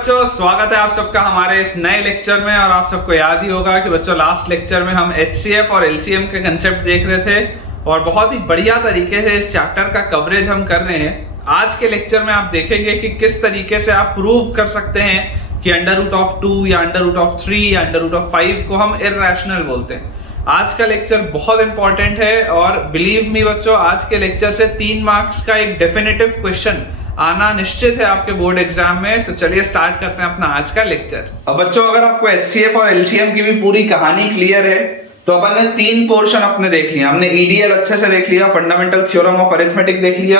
बच्चों, स्वागत है आप सबका हमारे इस नए लेक्चर में। और आप सबको याद ही होगा कि बच्चों लास्ट लेक्चर में हम HCF और LCM के कंसेप्ट देख रहे थे और बहुत ही बढ़िया तरीके से इस चैप्टर का कवरेज हम कर रहे हैं। आज के लेक्चर में आप देखेंगे कि किस तरीके से आप प्रूव कर सकते हैं कि अंडर रूट ऑफ 2 या अंडर रूट ऑफ 3 या अंडर रूट ऑफ 5 को हम इर्रेशनल बोलते हैं। आज का लेक्चर बहुत इंपॉर्टेंट है और बिलीव मी बच्चों, आज के लेक्चर से 3 मार्क्स का एक डेफिनेटिव क्वेश्चन आना निश्चित है आपके बोर्ड एग्जाम में। तो चलिए स्टार्ट करते हैं अपना आज का लेक्चर। अब बच्चों, अगर आपको HCF और LCM की भी पूरी कहानी क्लियर है तो अपन ने 3 पोर्शन अपने देख लिया। हमने EDL अच्छे से देख लिया, फंडामेंटल थ्योरम ऑफ अरिथमेटिक देख लिया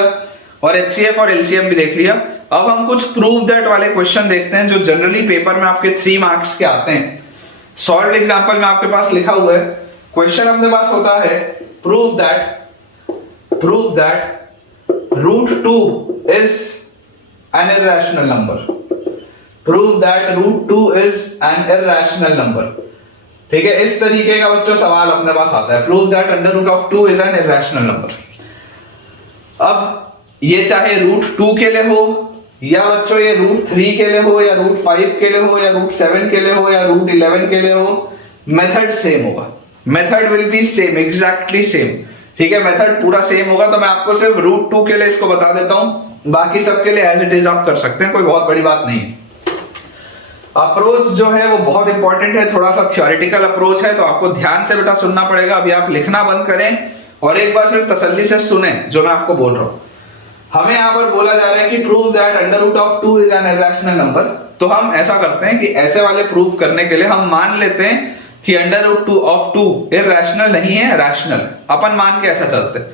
और HCF और LCM भी देख लिया। अब हम कुछ प्रूव दैट वाले क्वेश्चन देखते हैं जो जनरली पेपर में आपके 3 मार्क्स के आते हैं। सॉल्व्ड एग्जांपल में आपके पास लिखा हुआ है, क्वेश्चन अपने पास होता है prove that root 2 is an irrational number. Prove that root 2 is an irrational number. ठीक है, इस तरीके का बच्चों सवाल अपने पास आता है, prove that under root of 2 is an irrational number. अब ये चाहे root 2 के लिए हो या बच्चों ये root 3 के लिए हो या root 5 के लिए हो या root 7 के लिए हो या root 11 के लिए हो, मेथड सेम होगा। Method will be same, exactly same. ठीक है, मेथड पूरा सेम होगा। तो मैं आपको सिर्फ रूट 2 के लिए इसको बता देता हूं, बाकी सब के लिए एज इट इज आप कर सकते हैं, कोई बहुत बड़ी बात नहीं। अप्रोच जो है वो बहुत इंपॉर्टेंट है, थोड़ा सा थ्योरेटिकल अप्रोच है, तो आपको ध्यान से बेटा सुनना पड़ेगा। अभी आप लिखना बंद करें और एक बार सिर्फ तसल्ली से सुने जो मैं आपको बोल रहा हूं। हमें यहाँ पर बोला जा रहा है कि prove that under root of 2 is an irrational number. तो हम ऐसा करते हैं कि ऐसे वाले प्रूफ करने के लिए हम मान लेते हैं कि अंडर रूट 2 ऑफ 2 इर्रेशनल नहीं है, रैशनल। अपन मान के ऐसा चलते हैं,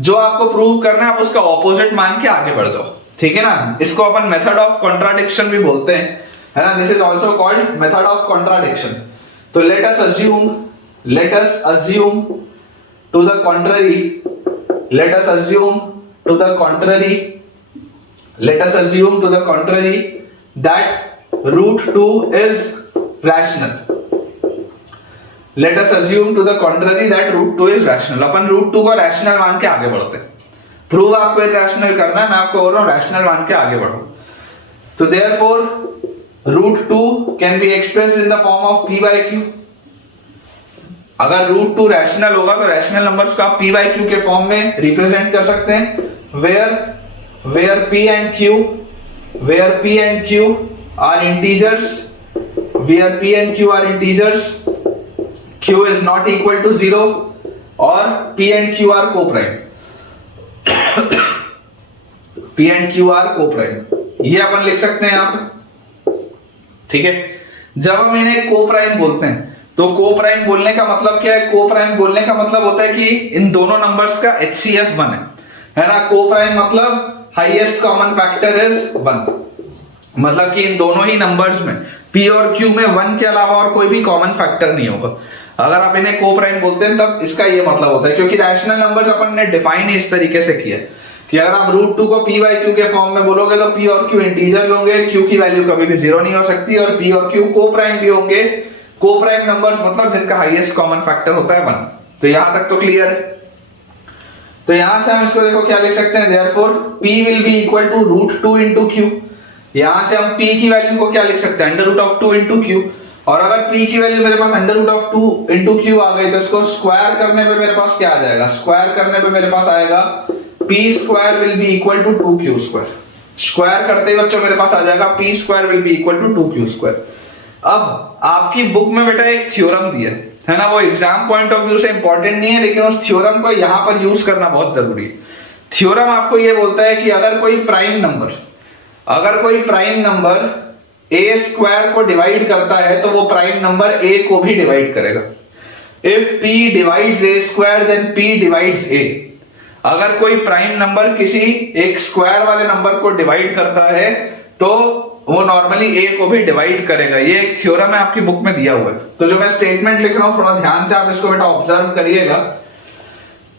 जो आपको प्रूव करना है आप उसका ऑपोजिट मान के आगे बढ़ जाओ। ठीक है ना, इसको अपन मेथड ऑफ कॉन्ट्राडिक्शन भी बोलते हैं, है ना। This is also called method of contradiction. तो let us assume to the contrary that root 2 is rational. Let us assume to the contrary that root 2 is rational. Upon root 2 को rational मान के आगे बढ़ते हैं। प्रूव आपको irrational करना है, मैं आपको बोल रहा हूँ rational मान के आगे बढ़ो। तो therefore root 2 can be expressed in the form of p by q. अगर root 2 rational होगा तो rational numbers को आप p by q के फॉर्म में रिप्रेजेंट कर सकते हैं, where p and q are integers, q is not equal to 0 और p and q are co-prime। ये अपन लिख सकते हैं यहाँ पे। ठीक है, जब हम इन्हें को-प्राइम बोलते हैं तो को-प्राइम बोलने का मतलब क्या है? को-प्राइम बोलने का मतलब होता है कि इन दोनों नंबर्स का HCF 1 है ना। को-प्राइम मतलब हाईएस्ट कॉमन फैक्टर इज 1, मतलब कि इन दोनों ही नंबर्स में p और q में 1 के अलावा और कोई भी कॉमन फैक्टर नहीं होगा। अगर आप इन्हें को-प्राइम बोलते हैं तब इसका ये मतलब होता है, क्योंकि रैशनल नंबर्स अपन ने डिफाइन ही इस तरीके से किया कि अगर आप रूट 2 को p by q के फॉर्म में बोलोगे तो p और q इंटीजर्स होंगे, q की वैल्यू कभी भी 0 नहीं हो सकती और p और q को-प्राइम भी होंगे। को-प्राइम नंबर्स मतलब जिनका हाईएस्ट कॉमन फैक्टर होता है 1। तो यहां तक तो क्लियर है। तो यहां से हम इसको देखो क्या लिख सकते हैं, therefore p will be equal to root 2 into q। यहां से हम p की वैल्यू को क्या लिख सकते हैं, under root of 2 into q। और अगर p की वैल्यू मेरे पास under root of 2 into q आ गई तो इसको स्क्वायर करने पे मेरे पास क्या आ जाएगा? स्क्वायर करने पे मेरे पास आएगा p square will be equal to 2q square. Square करते ही बच्चों मेरे पास आ जाएगा p square will be equal to 2q square. अब आपकी बुक में बेटा एक थ्योरम दिया है ना, वो एग्जाम पॉइंट ऑफ व्यू से इंपॉर्टेंट नहीं है, लेकिन उस थ्योरम को यहां पर यूज करना बहुत जरूरी है। थ्योरम आपको ये बोलता है कि अगर कोई प्राइम नंबर a स्क्वायर को डिवाइड करता है तो वो प्राइम नंबर a को भी डिवाइड करेगा। If p divides a square then p divides a। अगर कोई प्राइम नंबर किसी एक स्क्वायर वाले नंबर को डिवाइड करता है तो वो नॉर्मली a को भी डिवाइड करेगा। ये एक थ्योरम है, आपकी बुक में दिया हुआ है। तो जो मैं स्टेटमेंट लिख रहा हूं थोड़ा ध्यान से आप इसको बेटा ऑब्जर्व करिएगा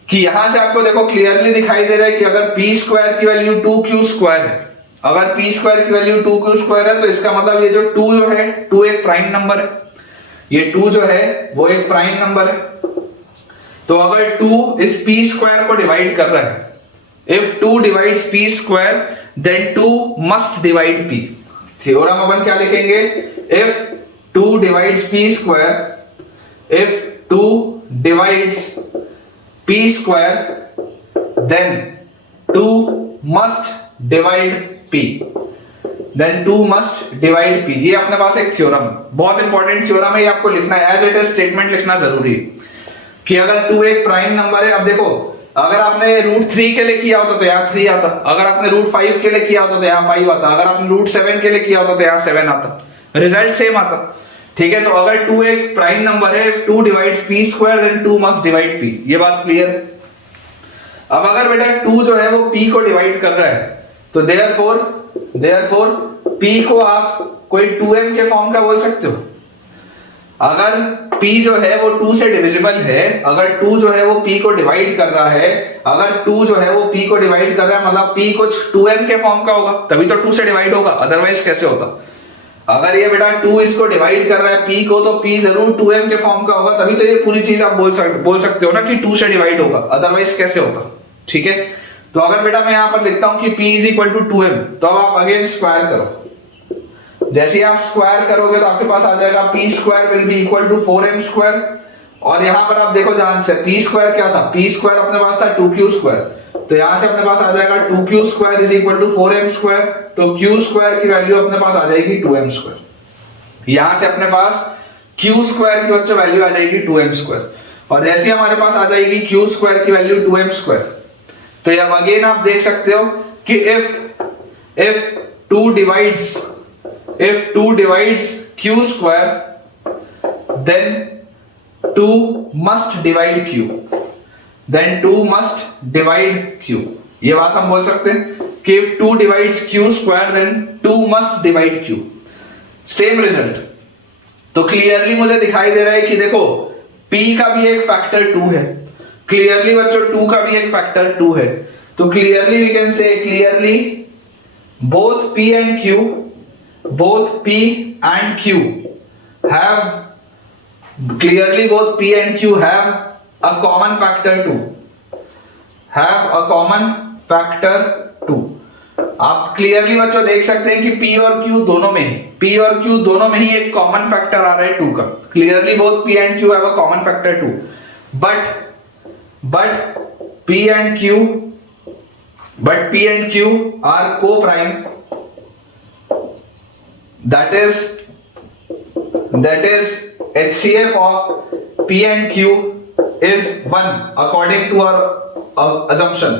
कि यहां से आपको देखो क्लियरली दिखाई दे रहा है कि अगर p स्क्वायर की वैल्यू 2q स्क्वायर है, अगर p स्क्वायर की वैल्यू 2q स्क्वायर है तो इसका मतलब ये जो 2 जो है 2 एक प्राइम नंबर है, ये 2 जो है वो एक प्राइम नंबर है। तो अगर 2 इस p स्क्वायर को डिवाइड कर रहा है, if 2 divides p square then 2 must divide p। Theorem अपन क्या लिखेंगे, if 2 divides p square, if 2 divides p square then 2 must divide p, then 2 must divide p। ये अपने पास एक थ्योरम, बहुत इंपॉर्टेंट थ्योरम है, ये आपको लिखना है, एज इट इज स्टेटमेंट लिखना जरूरी है कि अगर 2 एक प्राइम नंबर है। अब देखो, अगर आपने रूट 3 के लिए किया होता तो यहाँ 3 आता, अगर आपने रूट 5 के लिए किया होता तो यहाँ 5 आता, अगर आपने रूट 7 के लिए किया होता तो यहाँ 7 आता, रिजल्ट सेम आता। ठीक है, तो अगर 2 एक प्राइम नंबर है, if 2 divides p square then 2 must divide p, ये बात क्लियर है। अब अगर बेटा 2 जो है वो p को डिवाइड कर रहा है, तो देयरफॉर p को आप कोई 2m के फॉर्म का बोल सकते हो। अगर p जो है वो 2 से डिविजिबल है, अगर 2 जो है वो p को डिवाइड कर रहा है, अगर 2 जो है वो p को डिवाइड कर रहा है, मतलब p कुछ 2m के फॉर्म का होगा, तभी तो 2 से डिवाइड होगा, अदरवाइज कैसे होता। अगर ये बेटा 2 इसको डिवाइड कर रहा है p को, तो p जरूर 2m के फॉर्म का होगा, तभी तो ये पूरी चीज आप बोल सकते हो ना कि 2 से डिवाइड होगा, अदरवाइज कैसे होता। ठीक है, तो अगर बेटा मैं यहां पर लिखता हूं कि p is equal to 2m, तो अब आप अगेन स्क्वायर करो, जैसे आप स्क्वायर करोगे तो आपके पास आ जाएगा p square will be equal to 4m square, और यहां पर आप देखो ध्यान से, p स्क्वायर क्या था, p स्क्वायर अपने पास था 2q स्क्वायर, तो यहां से अपने पास आ जाएगा 2q square is equal to 4m square, तो q स्क्वायर की वैल्यू अपने पास आ जाएगी 2m स्क्वायर। यहां से अपने पास q स्क्वायर की बच्चों वैल्यू आ जाएगी 2m स्क्वायर, और जैसे हमारे पास आ जाएगी q स्क्वायर की वैल्यू 2m स्क्वायर, तो अब अगेन आप देख सकते हो कि if 2 divides q square then 2 must divide q, then 2 must divide q। ये बात हम बोल सकते हैं कि if 2 divides q square then 2 must divide q, same result. तो क्लियरली मुझे दिखाई दे रहा है कि देखो p का भी एक फैक्टर 2 है, क्लियरली बच्चों 2 का भी एक फैक्टर 2 है, तो clearly we can say clearly both p and q have clearly both p and q have a common factor 2, have a common factor 2। आप क्लियरली बच्चों देख सकते हैं कि p और q दोनों में ही एक कॉमन फैक्टर आ रहा है 2 का। Clearly both p and q have a common factor 2, but p and q are co-prime, that is HCF of p and q is 1 according to our assumption।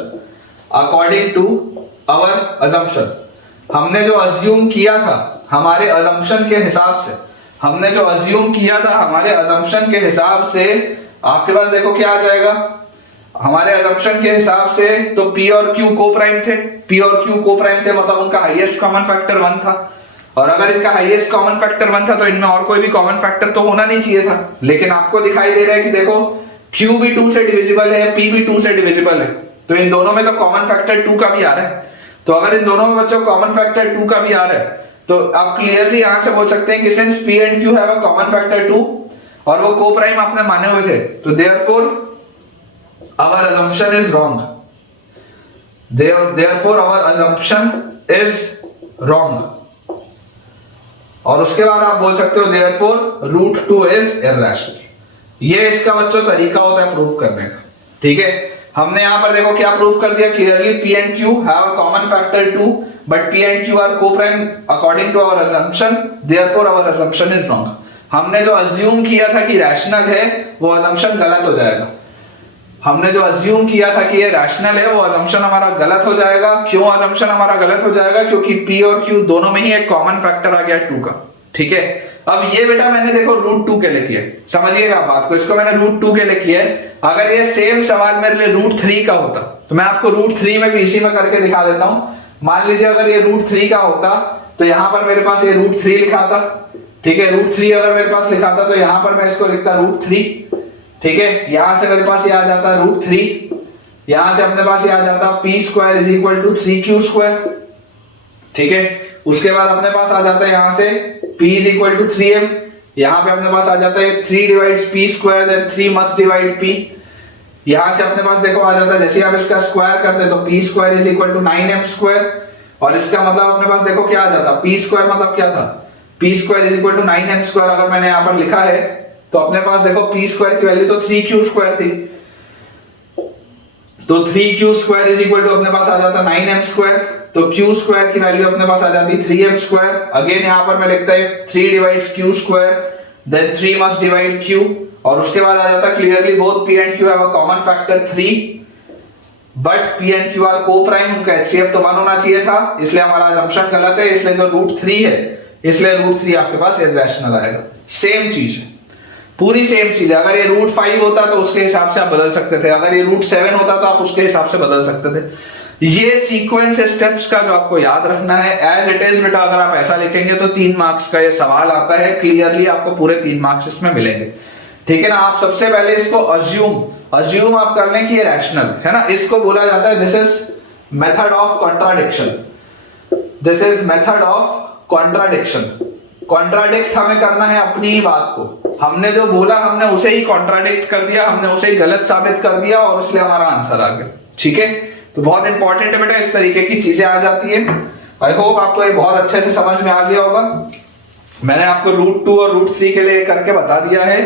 हमने जो assume किया था हमारे अजम्पशन के हिसाब से आपके पास देखो क्या आ जाएगा, हमारे अजम्पशन के हिसाब से तो p और q को प्राइम थे, मतलब उनका हाईएस्ट कॉमन फैक्टर 1 था, और अगर इनका हाईएस्ट कॉमन फैक्टर 1 था तो इनमें और कोई भी कॉमन फैक्टर तो होना नहीं चाहिए था, लेकिन आपको दिखाई दे रहा है कि देखो q भी 2 से डिविजिबल है, p भी 2 से डिविजिबल है, तो इन दोनों में तो कॉमन फैक्टर 2 का भी आ रहा है। तो अगर इन दोनों में बच्चों कॉमन फैक्टर 2 का भी आ रहा है, तो आप क्लियरली यहां से बोल सकते हैं कि since p and q have a common factor 2 और वो को प्राइम आपने माने हुए थे, तो therefore our assumption is wrong, therefore our assumption is wrong। और उसके बाद आप बोल सकते हो therefore root 2 is irrational। ये इसका बच्चों तरीका होता है प्रूफ करने का। ठीक है, हमने यहां पर देखो क्या प्रूफ कर दिया, clearly p and q have a common factor 2 but p and q are co-prime according to our assumption, therefore our assumption is wrong। हमने जो अज्यूम किया था कि रैशनल है वो अजम्पशन गलत हो जाएगा, हमने जो अज्यूम किया था कि ये रैशनल है वो अजम्पशन हमारा गलत हो जाएगा। क्यों अजम्पशन हमारा गलत हो जाएगा, क्योंकि p और q दोनों में ही एक कॉमन फैक्टर आ गया 2 का। ठीक है, अब ये बेटा मैंने देखो रूट 2 के लिए किया, समझिएगा बात को, इसको मैंने रूट 2 के लिए किया है। अगर ये सेम सवाल मेरे लिए रूट 3 का होता तो मैं आपको रूट 3 में भी इसी में करके दिखा देता हूं। मान लीजिए अगर ये रूट 3 का होता तो यहां पर मेरे पास ये रूट 3 लिखा था। ठीक है, रूट 3 अगर मेरे पास लिखा था तो यहां पर मैं इसको लिखता रूट 3। ठीक है, यहां से मेरे पास ये आ जाता रूट 3, यहां से अपने पास ये आ जाता p square is equal to 3q square. ठीक है, उसके बाद अपने पास आ जाता है यहां से p is equal to 3m, यहां पे अपने पास आ जाता है 3 divides p square then 3 must divide p। यहां से अपने पास देखो आ जाता है, जैसे आप इसका स्क्वायर करते हैं तो p square is equal to 9m square, और इसका मतलब अपने पास देखो क्या आ जाता, पी स्क्वायर मतलब क्या था, p square is equal to 9m square. अगर मैंने यहाँ पर लिखा है तो अपने पास देखो पी स्क्वायर की वैल्यू तो 3q स्क्वायर थी, तो 3q square is equal to अपने पास आ जाता 9m स्क्वायर, तो q स्क्वायर की वैल्यू अपने पास आ जाती 3m स्क्वायर। अगेन यहाँ पर मैं लिखता है 3 divides q square, then 3 must divide q, और उसके बाद आ जाता clearly both p and q have a common factor 3, but p and q are coprime, उनका HCF तो 1 होना चाहिए था, इसलिए हमारा असम्पशन गलत है, इसलिए जो √3 है, इसलिए √3 आपके पास इररेशनल आएगा। सेम चीज है, पूरी सेम चीज है। अगर ये √5 होता तो उसके हिसाब से आप बदल सकते थे, अगर ये √7 होता तो आप उसके हिसाब से बदल सकते थे। ये सीक्वेंस स्टेप्स का जो आपको याद रखना है, एज इट इज बेटा, अगर आप ऐसा लिखेंगे तो 3 मार्क्स का ये सवाल आता है, क्लियरली आपको पूरे 3 मार्क्स इसमें मिलेंगे, ठीक है ना। आप सबसे पहले इसको अज्यूम आप कर लें कि ये रैशनल है ना, इसको बोला जाता है this is method of contradiction, this is method of contradiction. Contradict हमें करना है अपनी ही बात को, हमने जो बोला हमने उसे ही कॉन्ट्राडिक्ट कर दिया, हमने उसे ही गलत साबित कर दिया और इसलिए हमारा आंसर आ गया, ठीक है। तो बहुत इंपॉर्टेंट है बेटा, इस तरीके की चीजें आ जाती है। आई होप आपको ये बहुत अच्छे से समझ में आ गया होगा। मैंने आपको √2 और √3 के लिए करके बता दिया है,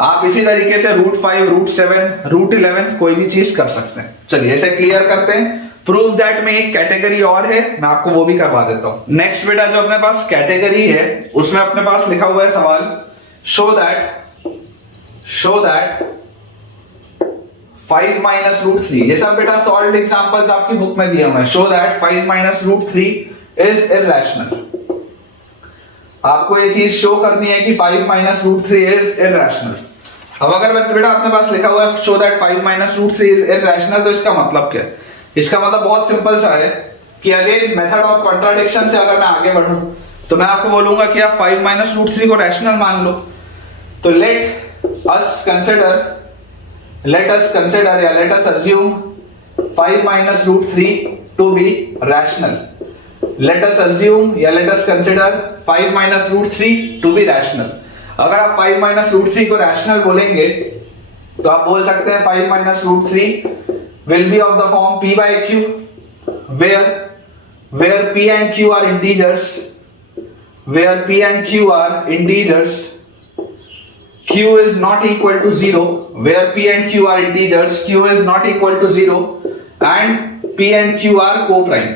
आप इसी तरीके से √5, √7, √11 कोई भी चीज कर सकते हैं। चलिए इसे क्लियर करते हैं। प्रूव दैट में एक कैटेगरी और है, मैं आपको वो भी करवा देता हूं। नेक्स्ट बेटा जो अपने पास कैटेगरी है उसमें अपने पास लिखा हुआ है सवाल, शो दैट 5 माइनस √3, ये सब बेटा सॉल्व्ड एग्जांपल्स आपकी बुक में दिए हुए हैं। Show that 5 minus √3 is irrational. आपको ये चीज शो करनी है कि 5 माइनस √3 इज इररेशनल। अब अगर बेटा अपने पास लिखा हुआ है show that 5 minus √3 is irrational, तो इसका मतलब क्या है? इसका मतलब बहुत सिंपल सा है कि अगेन मेथड ऑफ कॉन्ट्राडिक्शन से अगर मैं आगे बढ़ूं तो मैं आपको बोलूंगा कि आप 5 माइनस √3 को रैशनल मान लो। तो let us assume 5 minus √3 to be rational. Let us assume या let us consider 5 minus √3 to be rational. अगर आप 5 minus √3 को रैशनल बोलेंगे तो आप बोल सकते हैं 5 minus √3 will be of the form p by q, where p and q are integers, q is not equal to 0, where p and q are integers, q is not equal to 0, and p and q are co-prime,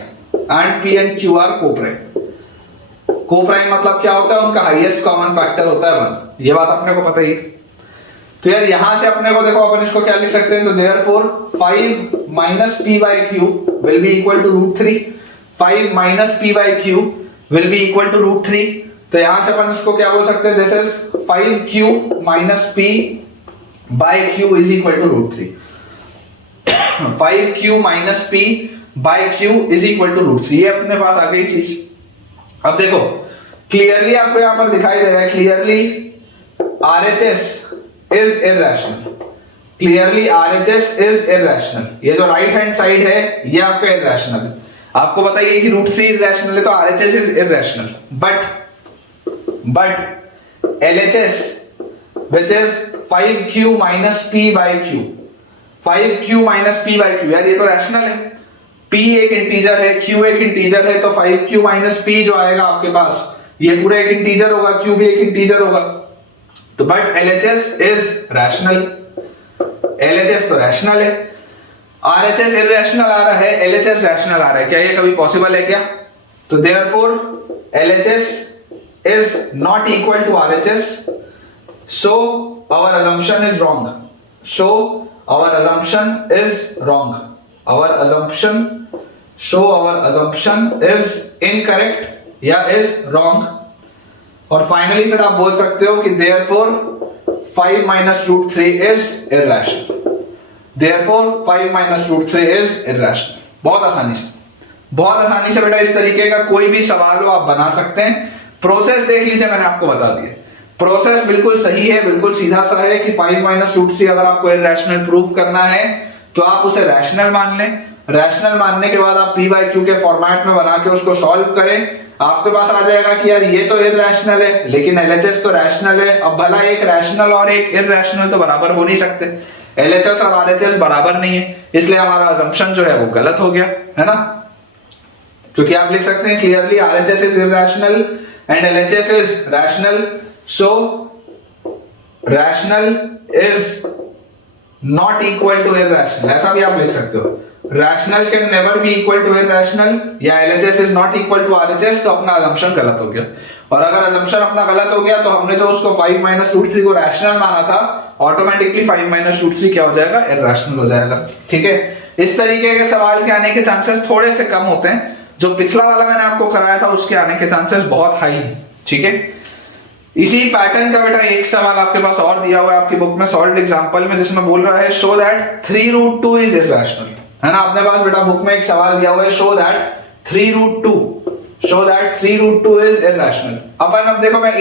co-prime मतलब क्या होता है? उनका highest common factor होता है 1। ये बात अपने को पता ही। तो यार यहां से अपने को देखो, अपन इसको क्या लिख सकते हैं? तो therefore 5 minus p by q will be equal to √3, 5 minus p by q will be equal to √3। तो यहां से अपन इसको क्या बोल सकते हैं? This is 5q minus p by q is equal to √3, 5q minus p by q is equal to √3। ये अपने पास आ गई चीज। अब देखो क्लियरली आपको यहां पर दिखाई दे रहा है, clearly RHS is irrational, clearly RHS is irrational। ये जो राइट हैंड साइड है ये आपका irrational है। आपको बताइए कि √3 irrational है तो RHS is irrational, but LHS which is 5q minus p by q, 5q minus p by q, यार ये तो रैशनल है। p एक इंटीजर है, q एक इंटीजर है, तो 5q minus p जो आएगा आपके पास ये पूरा एक इंटीजर होगा, q भी एक इंटीजर होगा। तो but LHS is rational, LHS तो रैशनल है, RHS इररेशनल आ रहा है, LHS रैशनल आ रहा है। क्या ये कभी पॉसिबल है क्या? तो therefore LHS is not equal to RHS, so our assumption is wrong, our assumption is incorrect या is wrong। और फाइनली फिर आप बोल सकते हो कि therefore 5 minus √3 is irrational, therefore 5 minus √3 is irrational। बहुत आसानी से बेटा इस तरीके का कोई भी सवाल हो आप बना सकते हैं। प्रोसेस देख लीजिए, मैंने आपको बता दिया, प्रोसेस बिल्कुल सही है, बिल्कुल सीधा सा है कि 5 minus √3 अगर आपको इररेशनल प्रूव करना है तो आप उसे रैशनल मान लें। रैशनल मानने के बाद आप p by q के फॉर्मेट में बना के उसको सॉल्व करें, आपके पास आ जाएगा कि यार ये तो इररेशनल है लेकिन LHS तो रैशनल है। अब भला एक रैशनल और एक इररेशनल तो बराबर हो नहीं सकते, LHS और RHS बराबर नहीं है, इसलिए हमारा असम्पशन जो है वो गलत हो गया, है ना। क्योंकि आप लिख सकते हैं clearly RHS is irrational and LHS is rational, so rational is not equal to irrational, ऐसा भी आप लिख सकते हो। Rational can never be equal to irrational या LHS is not equal to RHS, तो अपना अजम्पशन गलत हो गया। और अगर अजम्पशन अपना गलत हो गया तो हमने जो उसको 5 - √3 को रैशनल माना था, ऑटोमेटिकली 5 - √3 क्या हो जाएगा, इरैशनल हो जाएगा। ठीक है, इस तरीके के सवाल के आने के चांसेस थोड़े से कम होते हैं। जो पिछला वाला मैंने आपको कराया था उसके आने के चांसेस बहुत हाई है। ठीक है, इसी पैटर्न का बेटा एक सवाल आपके पास और दिया हुआ है आपकी बुक में सॉल्व्ड एग्जांपल में, जिसमें बोल रहा है शो दैट 3√2 इज इरैशनल, है ना। अपने पास बेटा बुक में एक सवाल दिया हुआ है शो दैट 3√2 इज इरैशनल। अपन अब देखो मैं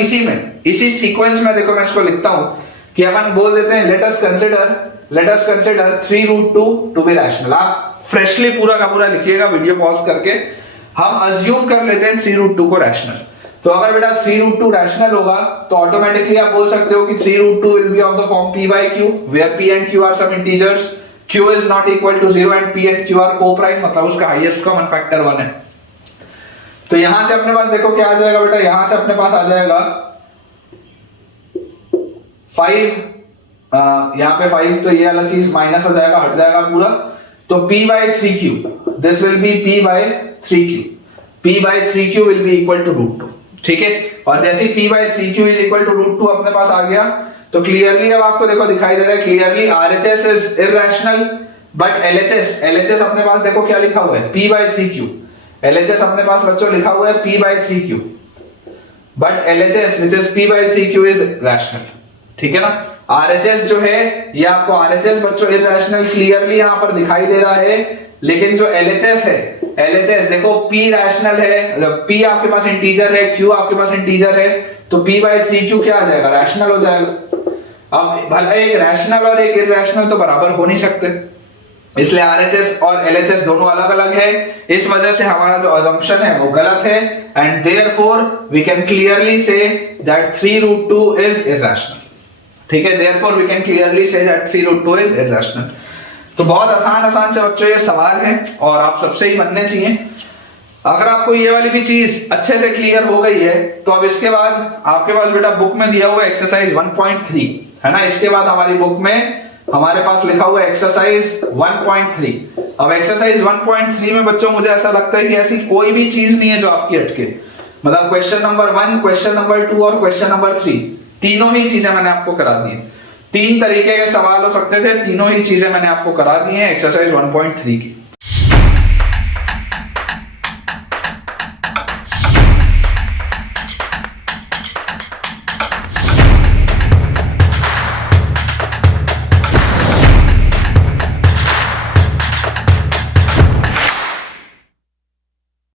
इसी सीक्वेंस में देखो मैं इसको लिखता हूं कि अपन बोल देते हैं let us consider 3√2 to be rational. आप फ्रेशली पूरा का पूरा लिखिएगा वीडियो पॉज करके। हम अज्यूम कर लेते हैं 3√2 को रैशनल। तो अगर बेटा 3√2 रैशनल होगा तो ऑटोमेटिकली आप बोल सकते हो कि 3√2 will be of the form p by q where p and q are some integers, q is not equal to 0 and p and q are co-prime, मतलब उसका हाईएस्ट कॉमन फैक्टर 1 है। तो यहां से अपने पास देखो क्या आ जाएगा बेटा, यहां से अपने पास आ जाएगा 5, यहां पे 5 तो ये वाला चीज माइनस हो जाएगा, हट जाएगा पूरा। तो p by 3q, this will be p by 3q, p by 3q will be equal to √2। ठीक है, और जैसे p by 3q is equal to √2 अपने पास आ गया तो क्लियरली अब आपको देखो दिखाई दे रहा है clearly RHS is irrational but LHS अपने पास देखो क्या लिखा हुआ है p by 3q। LHS अपने पास बच्चों लिखा हुआ है p by 3q but LHS which is p by 3q is rational. ठीक है ना, RHS जो है ये आपको RHS बच्चों इरैशनल क्लियरली यहां पर दिखाई दे रहा है, लेकिन जो LHS है, LHS देखो p रैशनल है, p आपके पास इंटीजर है, q आपके पास इंटीजर है, तो p by 3q क्या आ जाएगा, रैशनल हो जाएगा। अब भला एक रैशनल और एक इरैशनल तो बराबर हो नहीं सकते, इसलिए RHS और LHS दोनों अलग अलग है। इस वजह से हमारा जो assumption है वो गलत है and therefore we can clearly say that 3√2 is irrational। ठीक है, therefore we can clearly say that 3√2 is irrational। तो बहुत आसान से बच्चों ये सवाल है और आप सबसे ही बनने चाहिए। अगर आपको ये वाली भी चीज अच्छे से क्लियर हो गई है तो अब इसके बाद आपके पास बेटा बुक में दिया हुआ एक्सरसाइज 1.3 है ना, इसके बाद हमारी बुक में हमारे पास लिखा हुआ है एक्सरसाइज 1.3। अब एक्सरसाइज 1.3 में बच्चों मुझे ऐसा लगता है कि ऐसी कोई भी चीज नहीं है जो आपकी अटके, मतलब क्वेश्चन नंबर 1, क्वेश्चन नंबर 2 और क्वेश्चन नंबर 3 तीनों ही चीजें मैंने आपको करा दी है। 3 तरीके के सवाल हो सकते थे, तीनों ही चीजें मैंने आपको करा दी हैं एक्सरसाइज 1.3 की।